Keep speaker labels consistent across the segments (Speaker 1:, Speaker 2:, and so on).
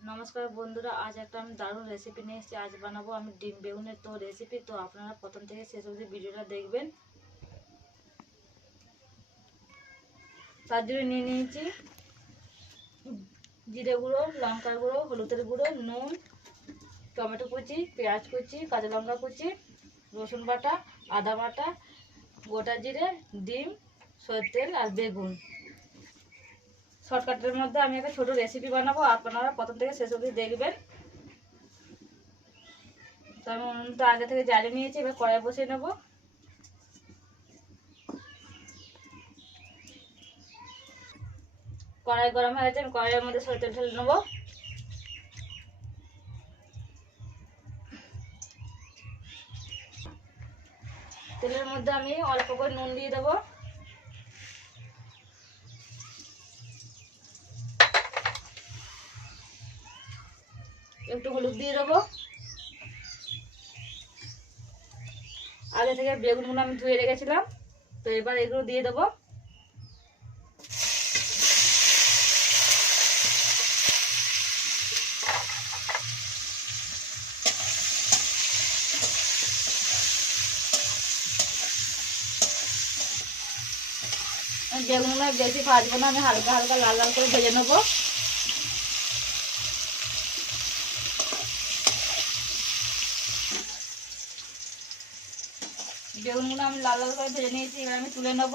Speaker 1: নমস্কার বন্ধুরা, আজ একটা আমি দারুণ রেসিপি নিয়ে এসেছি। আজ বানাবো আমি ডিম বেগুনের তো রেসিপি তো আপনারা প্রথম থেকে শেষ অবধি ভিডিওটা দেখবেন। তার জন্য নিয়ে নিয়েছি জিরে গুঁড়ো, লঙ্কার গুঁড়ো, হলুদের গুঁড়ো, নুন, টমেটো কুচি, পেঁয়াজ কুচি, কাঁচা লঙ্কা কুচি, রসুন বাটা, আদা বাটা গোটা জিরে, ডিম সর তেল আর বেগুন। শর্টকাটের মধ্যে আমি একটা ছোট রেসিপি বানাবো, আপনারা প্রথম থেকে শেষ অবধি দেখবেন। তো আমি উনুনটা আগে থেকে জ্বালিয়ে নিয়েছি, এবার কড়াই বসিয়ে নেব। কড়াই গরম হয়ে গেছে, আমি কড়াইয়ের মধ্যে সরিষা তেল ঢেলে নেব। তেলের মধ্যে আমি অল্প করে নুন দিয়ে দেবো। একটু হলুদ দিয়ে দেবো। আগে থেকে বেগুনগুলো আমি ধুয়ে রেখেছিলাম, তো এবার এগুলো দিয়ে দেবো। বেগুনগুলো বেশি ভাজবো না, আমি হালকা হালকা লাল লাল করে ভেজে নেব। বেগুনগুলো আমি লাল লাল করে ভেজে নিয়েছি, এবার আমি তুলে নেব।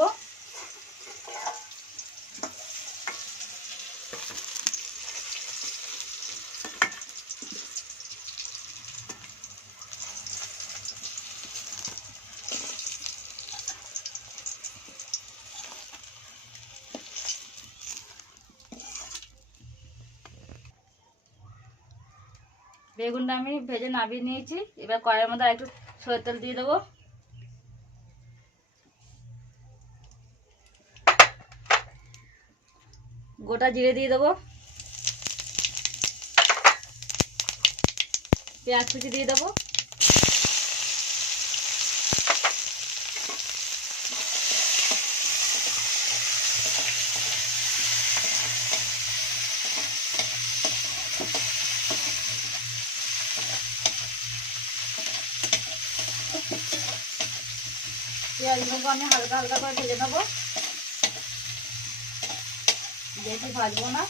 Speaker 1: বেগুনটা আমি ভেজে নাবিয়ে নিয়েছি। এবার কড়াইয়ের মধ্যে একটু সরিষার তেল দিয়ে দেবো। গোটা জিরে দিয়ে দেবো। পেঁয়াজ কুচি দিয়ে দেবো। পেঁয়াজগুলো আমি, হালকা হালকা করে ভেজে নেব। বেশি ভাজবো না।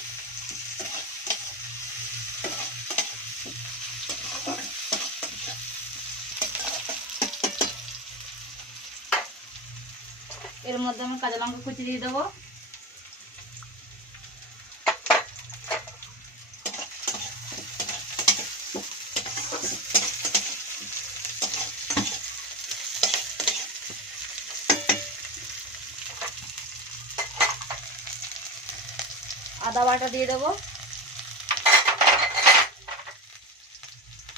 Speaker 1: এর মধ্যে আমি কাঁচা লঙ্কা কুচি দিয়ে দেবো। আদা বাটা দিয়ে দেবো।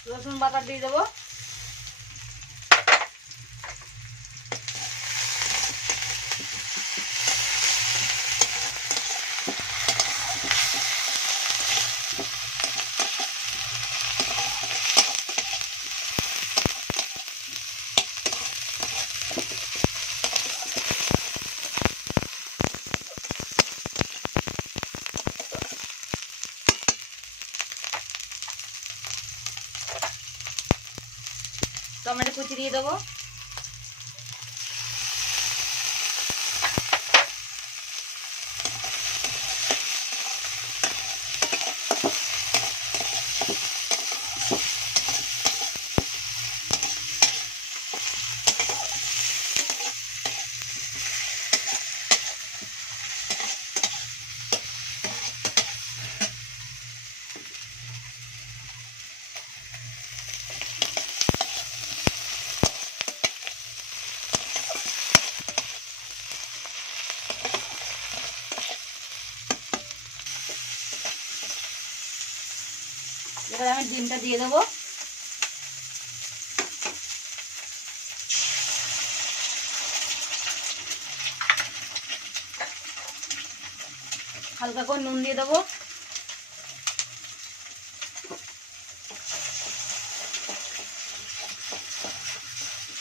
Speaker 1: রসুন বাটা দিয়ে দেবো। টমেটো কুচি দিয়ে দেবো। এবার আমি ডিমটা দিয়ে দেবো। হালকা করে নুন দিয়ে দেবো।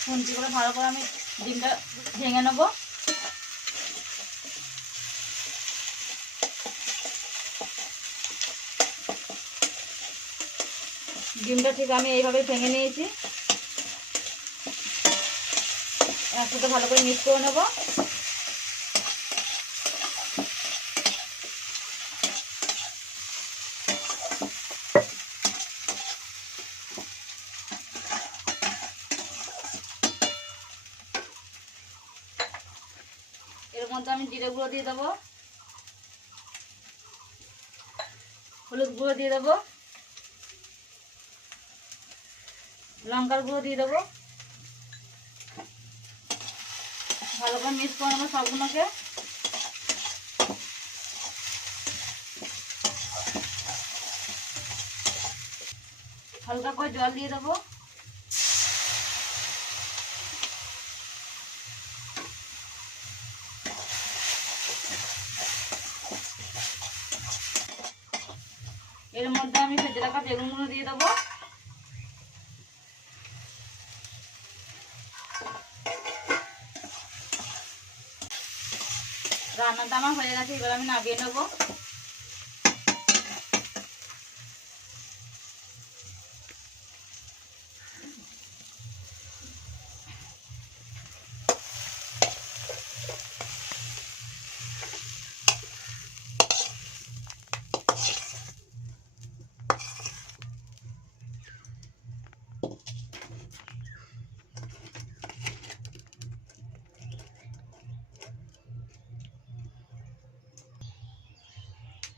Speaker 1: খুন্তি করে ভালো করে আমি ডিমটা ভেঙে নেব। ডিমটা ঠিক আমি এইভাবে ভেঙে নিয়েছি। একসাথে ভালো করে মিক্স করে নেব। এর মধ্যে আমি জিরে গুঁড়ো দিয়ে দেবো। হলুদ গুঁড়ো দিয়ে দেবো। লঙ্কার গুঁড়ো দিয়ে দেবো। ভালো করে মিক্স করে নেব সবগুলোকে। হালকা করে জল দিয়ে দেবো। এর মধ্যে আমি ভেজে রাখা বেগুনগুলো দিয়ে দেবো। রান্নাটা আমার হয়ে গেছে এবার আমি নামিয়ে নেব।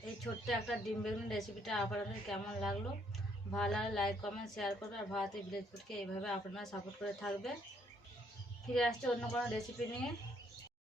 Speaker 1: এই ছোট্ট একটা ডিম বেগুন রেসিপিটা আপনাদের কেমন লাগল? ভালো লাগলে লাইক কমেন্ট শেয়ার করবে আর ভারতের ভিলেজ ফুডকে এইভাবে আপনারা সাপোর্ট করে থাকবে ফিরে আসছে অন্য কোনো রেসিপি নিয়ে।